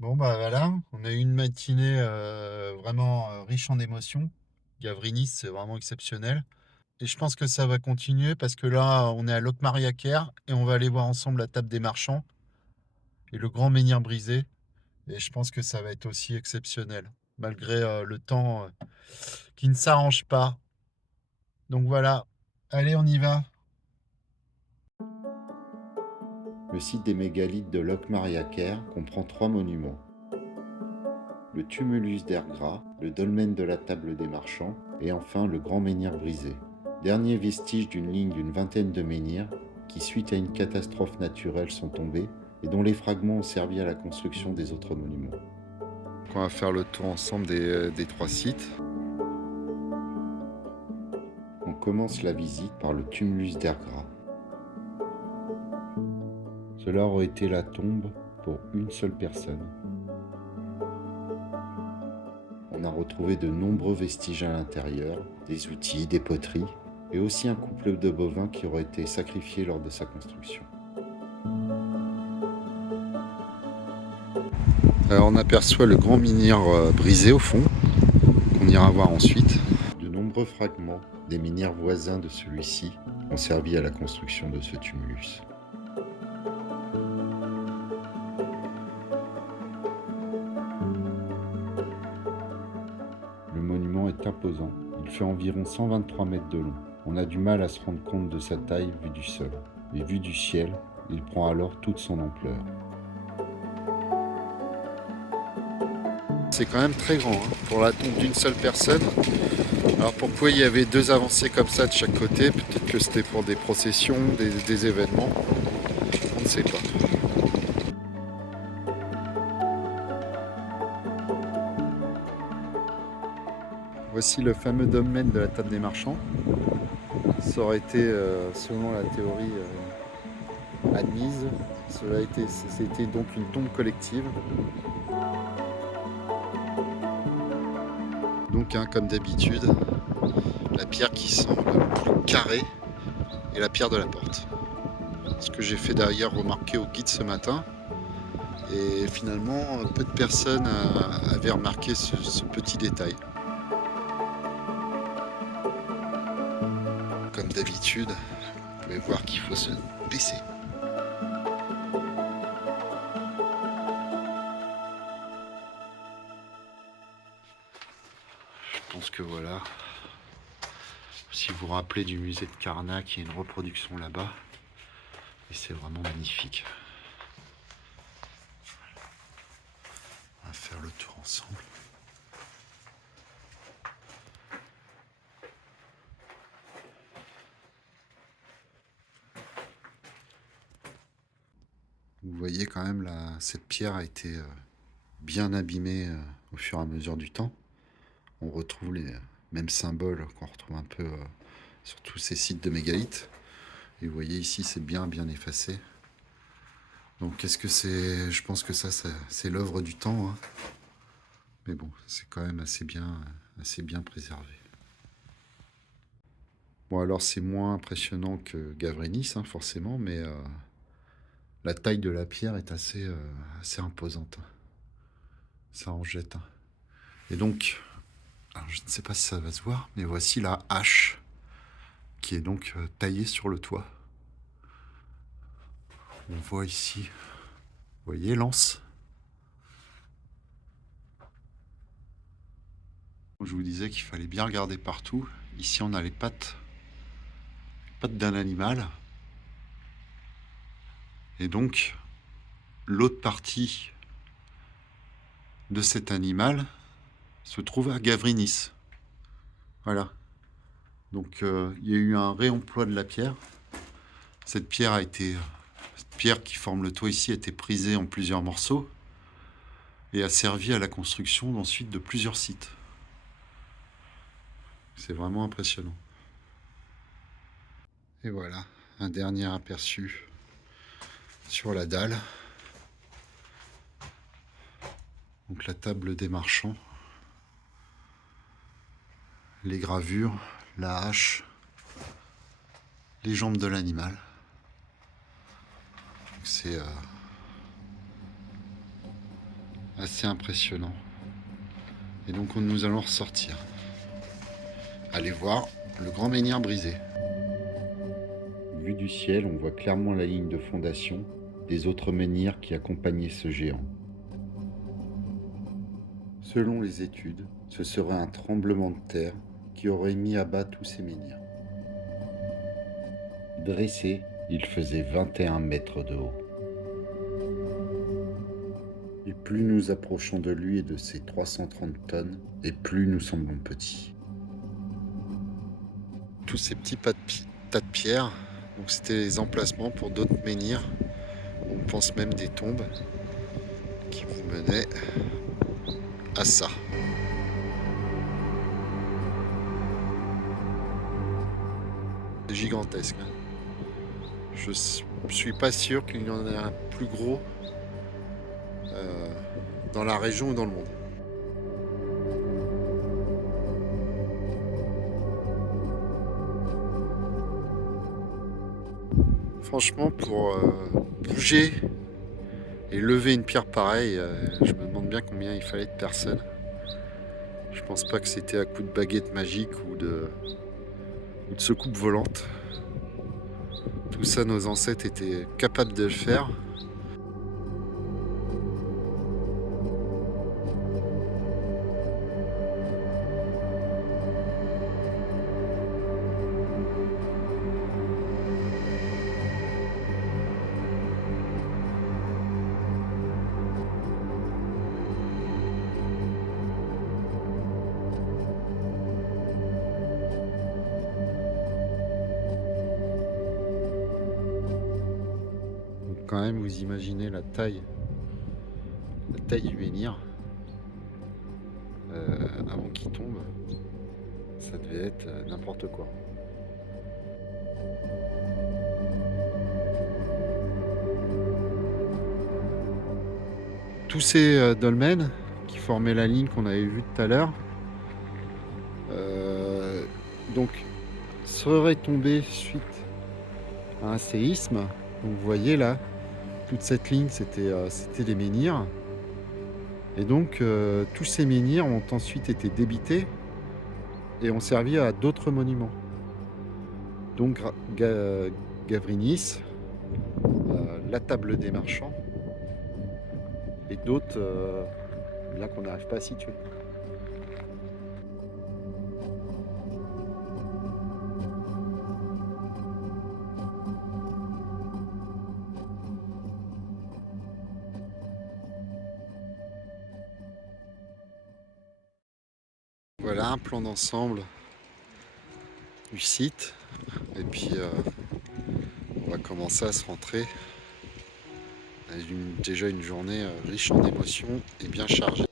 Bon, bah voilà, on a eu une matinée vraiment riche en émotions. Gavrinis, c'est vraiment exceptionnel. Et je pense que ça va continuer parce que là, on est à Locmariaquer et on va aller voir ensemble la table des marchands et le grand menhir brisé. Et je pense que ça va être aussi exceptionnel, malgré le temps qui ne s'arrange pas. Donc voilà, allez, on y va. Le site des mégalithes de Locmariaquer comprend 3 monuments: le tumulus d'Ergra, le dolmen de la table des marchands et enfin le grand menhir brisé, dernier vestige d'une ligne d'une vingtaine de menhirs qui, suite à une catastrophe naturelle, sont tombés et dont les fragments ont servi à la construction des autres monuments. On va faire le tour ensemble des 3 sites. On commence la visite par le tumulus d'Ergra. Cela aurait été la tombe pour une seule personne. On a retrouvé de nombreux vestiges à l'intérieur, des outils, des poteries, et aussi un couple de bovins qui aurait été sacrifié lors de sa construction. Alors on aperçoit le grand menhir brisé au fond, qu'on ira voir ensuite. De nombreux fragments des menhirs voisins de celui-ci ont servi à la construction de ce tumulus. Le monument est imposant. Il fait environ 123 mètres de long. On a du mal à se rendre compte de sa taille vue du sol. Mais vu du ciel, il prend alors toute son ampleur. C'est quand même très grand hein, pour la tombe d'une seule personne. Alors pourquoi il y avait 2 avancées comme ça de chaque côté? Peut-être que c'était pour des processions, des événements. On ne sait pas. Voici le fameux dolmen de la table des marchands. Ça aurait été, selon la théorie admise, c'était donc une tombe collective. Donc, hein, comme d'habitude, la pierre qui semble plus carrée est la pierre de la porte. Ce que j'ai fait d'ailleurs remarquer au guide ce matin. Et finalement, peu de personnes avaient remarqué ce petit détail. Comme d'habitude, vous pouvez voir qu'il faut se baisser. Je pense que voilà. Si vous vous rappelez du musée de Karnak, il y a une reproduction là-bas. Et c'est vraiment magnifique. On va faire le tour ensemble. Vous voyez quand même, là, cette pierre a été bien abîmée au fur et à mesure du temps. On retrouve les mêmes symboles qu'on retrouve un peu sur tous ces sites de mégalithes. Et vous voyez ici, c'est bien effacé. Donc qu'est-ce que c'est? Je pense que ça c'est l'œuvre du temps, hein. Mais bon, c'est quand même assez bien préservé. Bon, alors c'est moins impressionnant que Gavrinis, hein, forcément, mais la taille de la pierre est assez imposante. Ça en jette, hein. Et donc, alors, je ne sais pas si ça va se voir, mais voici la hache qui est donc taillée sur le toit. On voit ici, vous voyez, l'anse. Je vous disais qu'il fallait bien regarder partout. Ici, on a les pattes d'un animal. Et donc, l'autre partie de cet animal se trouve à Gavrinis. Voilà. Donc, il y a eu un réemploi de la pierre. Cette pierre qui forme le toit ici a été prisée en plusieurs morceaux et a servi à la construction ensuite de plusieurs sites. C'est vraiment impressionnant. Et voilà, un dernier aperçu sur la dalle. Donc la table des marchands, les gravures, la hache, les jambes de l'animal. C'est assez impressionnant. Et donc nous allons ressortir. Allez voir le grand menhir brisé. Vu du ciel, on voit clairement la ligne de fondation des autres menhirs qui accompagnaient ce géant. Selon les études, ce serait un tremblement de terre qui aurait mis à bas tous ces menhirs. Dressé, il faisait 21 mètres de haut. Et plus nous approchons de lui et de ses 330 tonnes, et plus nous semblons petits. Tous ces petits tas de pierres, donc c'était les emplacements pour d'autres menhirs. On pense même des tombes qui vous menaient à ça. C'est gigantesque. Je suis pas sûr qu'il y en ait un plus gros dans la région ou dans le monde. Franchement, pour bouger et lever une pierre pareille, je me demande bien combien il fallait de personnes. Je pense pas que c'était à coup de baguette magique ou de secoupe volante. Tout ça, nos ancêtres étaient capables de le faire. Quand même, vous imaginez la taille du menhir avant qu'il tombe, ça devait être n'importe quoi. Tous ces dolmens qui formaient la ligne qu'on avait vue tout à l'heure, donc seraient tombés suite à un séisme. Donc vous voyez là, toute cette ligne, c'était les menhirs. Et donc, tous ces menhirs ont ensuite été débités et ont servi à d'autres monuments. Donc, Gavrinis, la table des marchands et d'autres, bien qu'on n'arrive pas à situer. Voilà un plan d'ensemble du site. Et puis on va commencer à se rentrer. Déjà une journée riche en émotions et bien chargée.